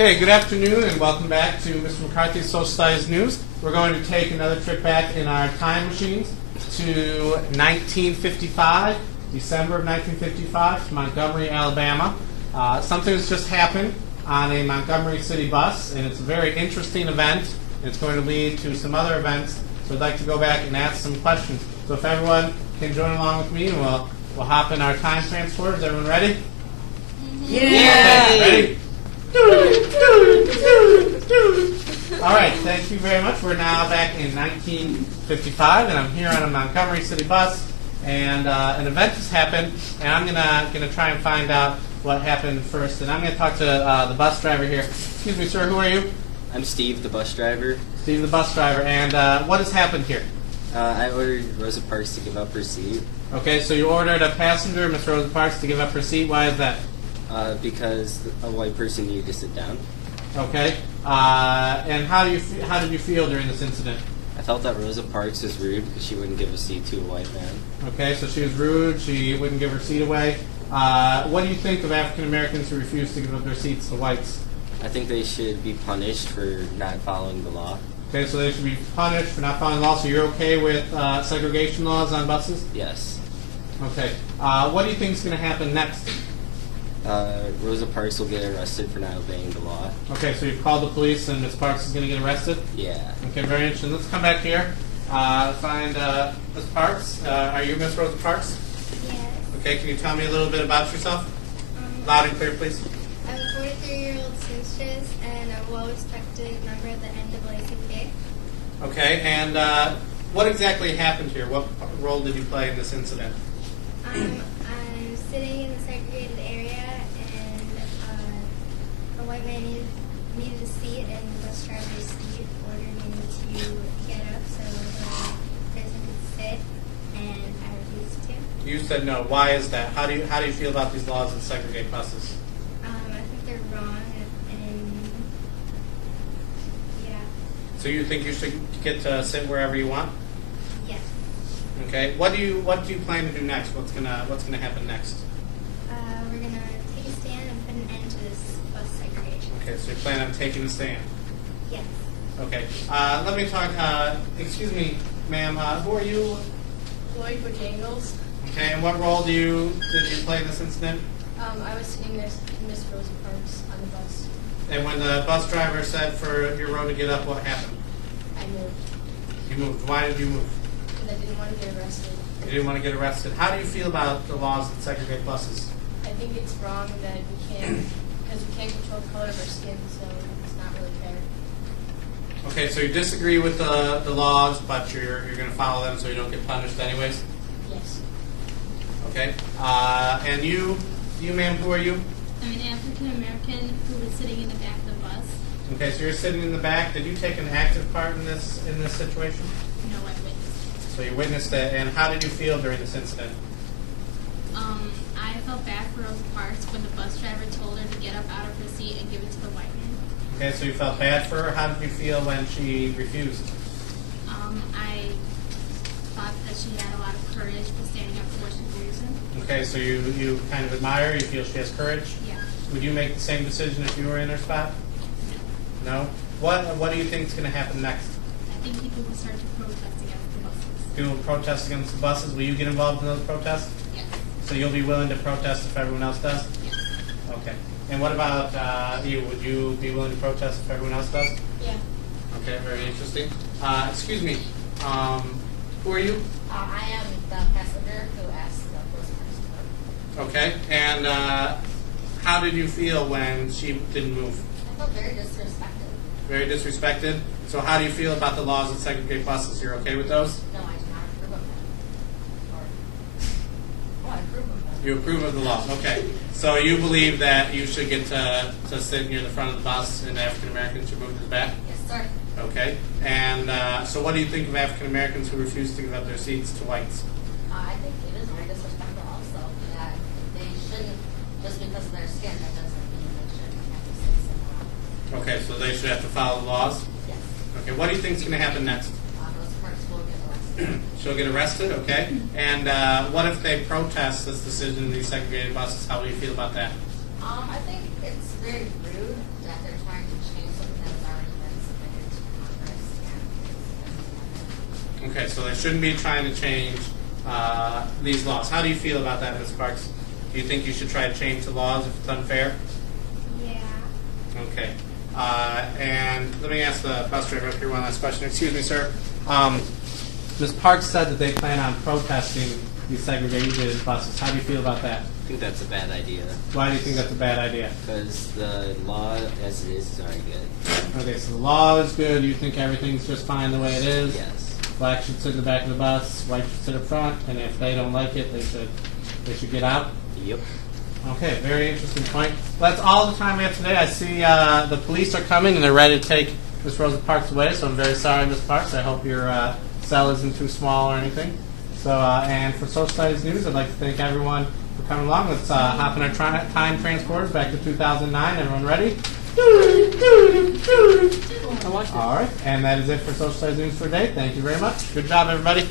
Okay, good afternoon and welcome back to Mr. McCarthy's Social Studies News. We're going to take another trip back in our time machines to 1955, December of 1955, to Montgomery, Alabama. Something has just happened on a Montgomery City bus, and it's a very interesting event. It's going to lead to some other events, so I'd like to go back and ask some questions. So if everyone can join along with me, and we'll hop in our time transporter. Is everyone ready? Yeah. Okay, ready? All right, thank you very much. We're now back in 1955, and I'm here on a Montgomery City bus, and an event has happened, and I'm gonna try and find out what happened first, and I'm gonna talk to the bus driver here. Excuse me, sir. Who are you? I'm Steve, the bus driver. Steve, the bus driver, and what has happened here? I ordered Rosa Parks to give up her seat. Okay, so you ordered a passenger, Miss Rosa Parks, to give up her seat. Why is that? Because a white person needed to sit down. Okay, and how did you feel during this incident? I felt that Rosa Parks was rude because she wouldn't give a seat to a white man. Okay, so she was rude. She wouldn't give her seat away. What do you think of African Americans who refuse to give up their seats to whites? I think they should be punished for not following the law. Okay, so they should be punished for not following the law. So you're okay with segregation laws on buses? Yes. Okay. What do you think is going to happen next? Rosa Parks will get arrested for not obeying the law. Okay, so you've called the police and Miss Parks is going to get arrested? Yeah. Okay, very interesting. Let's come back here. Find Miss Parks. Are you Miss Rosa Parks? Yes. Okay, can you tell me a little bit about yourself? Loud and clear, please. I'm a 43-year-old seamstress and a well-respected member of the NAACP. Okay, and what exactly happened here? What role did you play in this incident? I'm sitting in the segregated area, and a white man needed a seat, and the bus driver's seat ordered me to get up so the person could sit, and I refused to. You said no. Why is that? How do you feel about these laws that segregate buses? I think they're wrong, and yeah. So you think you should get to sit wherever you want? Yes. Okay. What do you plan to do next? What's gonna happen next? We're gonna take a stand and put an end to this bus segregation. Okay. So you plan on taking a stand. Yes. Okay. Let me talk. Excuse me, ma'am. Who are you? Lloyd Bojangles. Okay. And what role did you play in this incident? I was sitting next to Miss Rosa Parks on the bus. And when the bus driver said for your row to get up, what happened? I moved You moved. Why did you move? because I didn't want to get arrested. You didn't want to get arrested. How do you feel about the laws that segregate buses? I think it's wrong that we can't, because we can't control the color of our skin, so it's not really fair. Okay, so you disagree with the laws, but you're going to follow them so you don't get punished anyways? Yes. Okay. And you ma'am, who are you? I'm an African American who was sitting in the back of the bus. Okay, so you're sitting in the back. Did you take an active part in this situation? No, I witnessed. So you witnessed it, and how did you feel during this incident? I felt bad for Rosa Parks when the bus driver told her to get up out of her seat and give it to the white man. Okay, so you felt bad for her. How did you feel when she refused? I thought that she had a lot of courage for standing up for what she believes in. Okay, so you kind of admire her. You feel she has courage. Yeah. Would you make the same decision if you were in her spot? No. What do you think is going to happen next? I think people will start to protest against the buses. People will protest against the buses. Will you get involved in those protests? Yes. So you'll be willing to protest if everyone else does? Yes. Okay. And what about you? Would you be willing to protest if everyone else does? Yeah. Okay, very interesting. Excuse me. Who are you? I am the passenger who asked the Rosa Parks to move. Okay. And how did you feel when she didn't move? I felt very disrespected. Very disrespected. So how do you feel about the laws that segregate buses? You're okay with those? No, I do not approve of them. I approve of them. You approve of the laws. Okay. So you believe that you should get to sit near the front of the bus and African Americans should move to the back? Yes, sir. Okay. And so what do you think of African Americans who refuse to give up their seats to whites? I think it is very disrespectful also that they shouldn't, just because of their skin, that doesn't mean they shouldn't have to sit somewhere else. Okay, so they should have to follow the laws? Yes. Okay, what do you think is going to happen next? Rosa Parks will get arrested. She'll get arrested, okay. And what if they protest this decision in these segregated buses? How will you feel about that? I think it's very rude that they're trying to change something that's already been submitted to Congress and Okay, so they shouldn't be trying to change these laws. How do you feel about that, Ms. Parks? Do you think you should try to change the laws if it's unfair? Yeah. Okay. And let me ask the bus driver up here one last question. Excuse me, sir. Ms. Parks said that they plan on protesting these segregated buses. How do you feel about that? I think that's a bad idea Why do you think that's a bad idea? because the law as it is already good. Okay, so the law is good. You think everything's just fine the way it is? Yes. Blacks should sit in the back of the bus, whites should sit up front, and if they don't like it, they should get out. Yep. Okay, very interesting point. Well, that's all the time we have today. I see the police are coming and they're ready to take Miss Rosa Parks away, so I'm very sorry, Miss Parks. I hope your cell isn't too small or anything. So, and for Social Studies News, I'd like to thank everyone for coming along. Let's hop in our time transporters back to 2009. Everyone ready? I watched it. All right, and that is it for Social Studies News for today. Thank you very much. Good job, everybody.